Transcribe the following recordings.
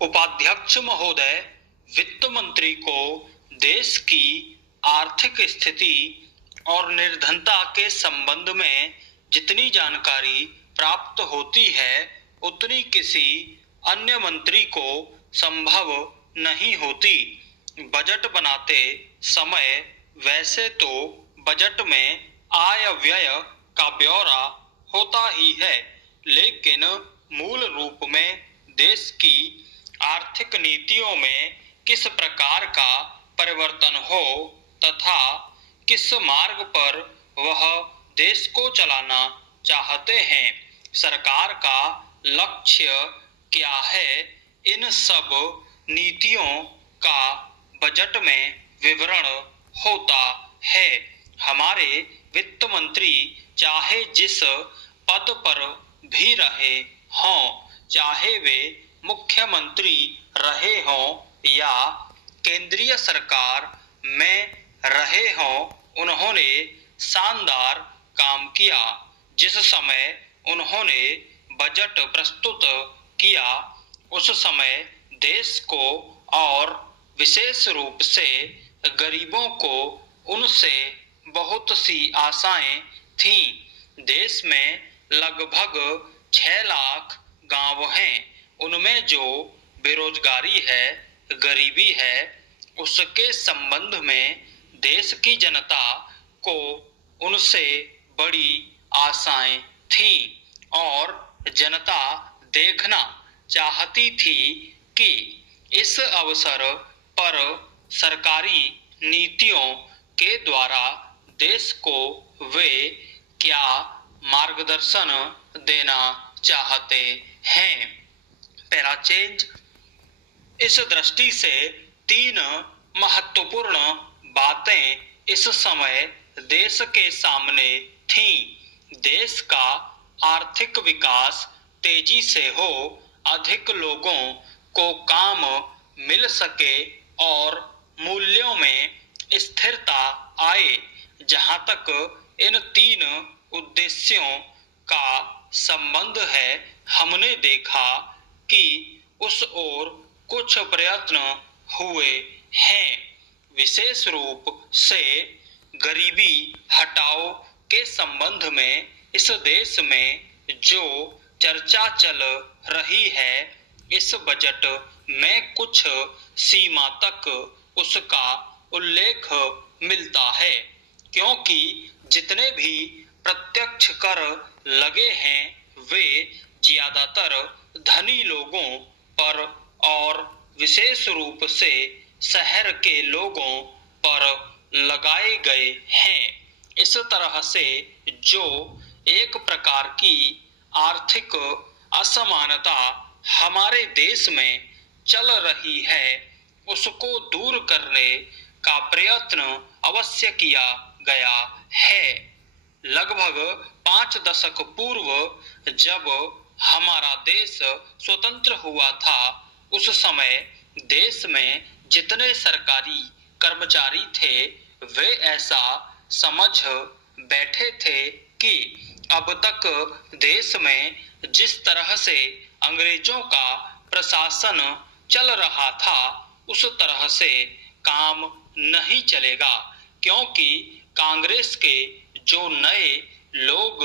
उपाध्यक्ष महोदय, वित्त मंत्री को देश की आर्थिक स्थिति और निर्धनता के संबंध में जितनी जानकारी प्राप्त होती है उतनी किसी अन्य मंत्री को संभव नहीं होती। बजट बनाते समय वैसे तो बजट में आय व्यय का ब्यौरा होता ही है, लेकिन मूल रूप में देश की आर्थिक नीतियों में किस प्रकार का परिवर्तन हो तथा किस मार्ग पर वह देश को चलाना चाहते हैं, सरकार का लक्ष्य क्या है, इन सब नीतियों का बजट में विवरण होता है। हमारे वित्त मंत्री चाहे जिस पद पर भी रहे हों, चाहे वे मुख्यमंत्री रहे हों या केंद्रीय सरकार में रहे हों, उन्होंने शानदार काम किया। जिस समय उन्होंने बजट प्रस्तुत किया उस समय देश को और विशेष रूप से गरीबों को उनसे बहुत सी आशाएं थीं। देश में लगभग 6 लाख गांव हैं। उनमें जो बेरोजगारी है, गरीबी है, उसके संबंध में देश की जनता को उनसे बड़ी आशाएं थीं और जनता देखना चाहती थी कि इस अवसर पर सरकारी नीतियों के द्वारा देश को वे क्या मार्गदर्शन देना चाहते हैं। Para change. इस दृष्टि से 3 महत्वपूर्ण बातें इस समय देश के सामने थीं। देश का आर्थिक विकास तेजी से हो, अधिक लोगों को काम मिल सके और मूल्यों में स्थिरता आए। जहां तक इन 3 उद्देश्यों का संबंध है, हमने देखा कि उस ओर कुछ प्रयत्न हुए हैं। विशेष रूप से गरीबी हटाओ के संबंध में इस देश में जो चर्चा चल रही है, इस बजट में कुछ सीमा तक उसका उल्लेख मिलता है, क्योंकि जितने भी प्रत्यक्ष कर लगे हैं वे ज्यादातर धनी लोगों पर और विशेष रूप से शहर के लोगों पर लगाए गए हैं। इस तरह से जो एक प्रकार की आर्थिक असमानता हमारे देश में चल रही है, उसको दूर करने का प्रयत्न अवश्य किया गया है। लगभग 5 दशक पूर्व जब हमारा देश स्वतंत्र हुआ था, उस समय देश में जितने सरकारी कर्मचारी थे वे ऐसा समझ बैठे थे कि अब तक देश में जिस तरह से अंग्रेजों का प्रशासन चल रहा था उस तरह से काम नहीं चलेगा, क्योंकि कांग्रेस के जो नए लोग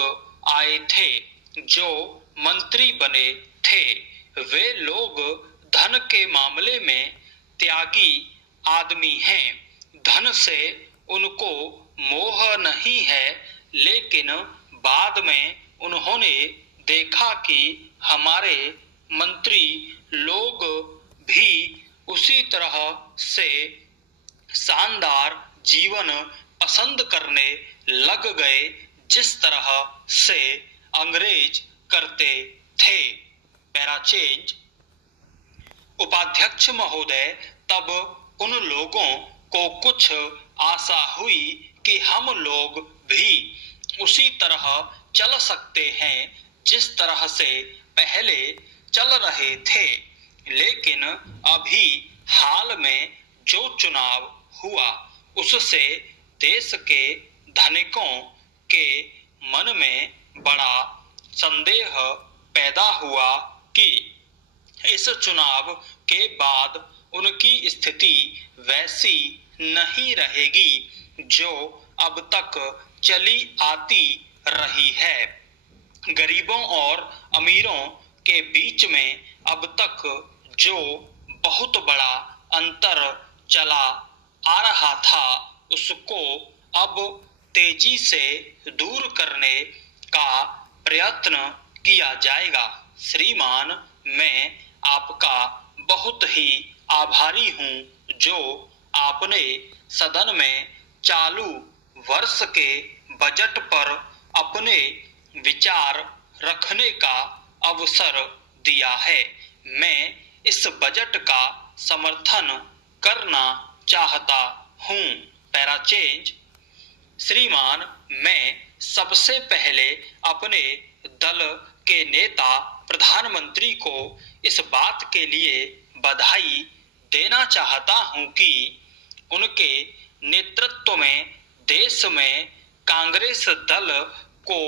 आए थे, जो मंत्री बने थे, वे लोग धन के मामले में त्यागी आदमी हैं। धन से उनको मोह नहीं है, लेकिन बाद में उन्होंने देखा कि हमारे मंत्री लोग भी उसी तरह से शानदार जीवन पसंद करने लग गए जिस तरह से अंग्रेज करते थे। Para change. उपाध्यक्ष महोदय, तब उन लोगों को कुछ आशा हुई कि हम लोग भी उसी तरह चल सकते हैं जिस तरह से पहले चल रहे थे, लेकिन अभी हाल में जो चुनाव हुआ उससे देश के धनिकों के मन में बड़ा संदेह पैदा हुआ कि इस चुनाव के बाद उनकी स्थिति वैसी नहीं रहेगी जो अब तक चली आती रही है। गरीबों और अमीरों के बीच में अब तक जो बहुत बड़ा अंतर चला आ रहा था, उसको अब तेजी से दूर करने का प्रयत्न किया जाएगा। श्रीमान, मैं आपका बहुत ही आभारी हूँ जो आपने सदन में चालू वर्ष के बजट पर अपने विचार रखने का अवसर दिया है। मैं इस बजट का समर्थन करना चाहता हूँ। पैराचेंज। श्रीमान, मैं सबसे पहले अपने दल के नेता प्रधानमंत्री को इस बात के लिए बधाई देना चाहता हूं कि उनके नेतृत्व में देश में कांग्रेस दल को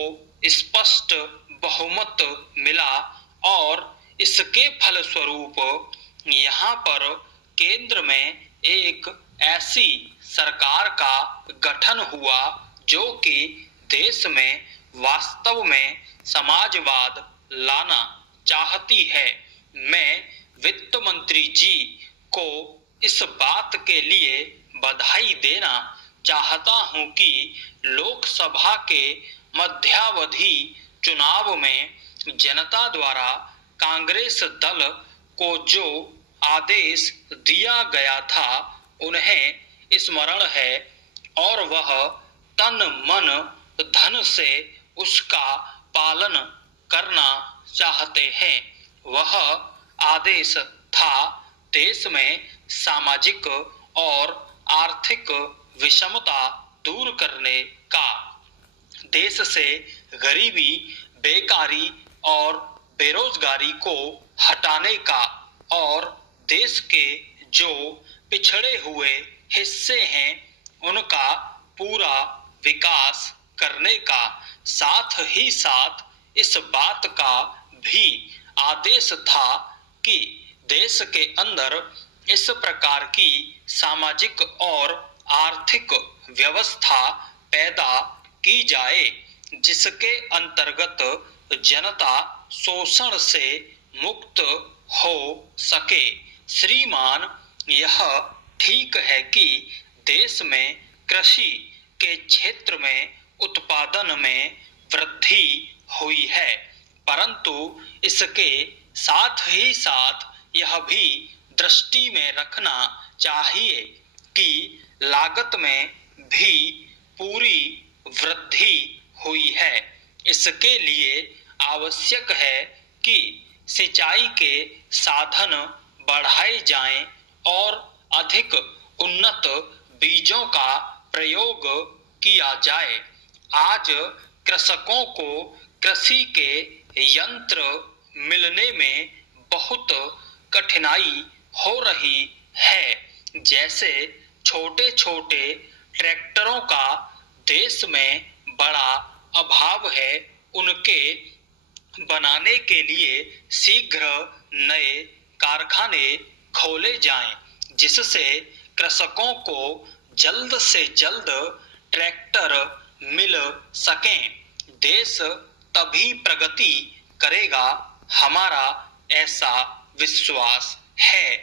स्पष्ट बहुमत मिला और इसके फलस्वरूप यहाँ पर केंद्र में एक ऐसी सरकार का गठन हुआ जो कि देश में वास्तव में समाजवाद लाना चाहती है। मैं वित्त मंत्री जी को इस बात के लिए बधाई देना चाहता हूं कि लोकसभा के मध्यावधि चुनाव में जनता द्वारा कांग्रेस दल को जो आदेश दिया गया था उन्हें स्मरण है और वह तन मन धन से उसका पालन करना चाहते हैं। वह आदेश था देश में सामाजिक और आर्थिक विषमता दूर करने का, देश से गरीबी, बेकारी और बेरोजगारी को हटाने का और देश के जो पिछड़े हुए हिस्से हैं उनका पूरा विकास करने का, साथ ही साथ इस बात का भी आदेश था कि देश के अंदर इस प्रकार की सामाजिक और आर्थिक व्यवस्था पैदा की जाए जिसके अंतर्गत जनता शोषण से मुक्त हो सके। श्रीमान, यह ठीक है कि देश में कृषि के क्षेत्र में उत्पादन में वृद्धि हुई है, परंतु इसके साथ ही साथ यह भी दृष्टि में रखना चाहिए कि लागत में भी पूरी वृद्धि हुई है। इसके लिए आवश्यक है कि सिंचाई के साधन बढ़ाए जाएं और अधिक उन्नत बीजों का प्रयोग किया जाए। आज कृषकों को कृषि के यंत्र मिलने में बहुत कठिनाई हो रही है। जैसे छोटे छोटे ट्रैक्टरों का देश में बड़ा अभाव है, उनके बनाने के लिए शीघ्र नए कारखाने खोले जाएं, जिससे कृषकों को जल्द से जल्द ट्रैक्टर मिल सकें। देश तभी प्रगति करेगा, हमारा ऐसा विश्वास है।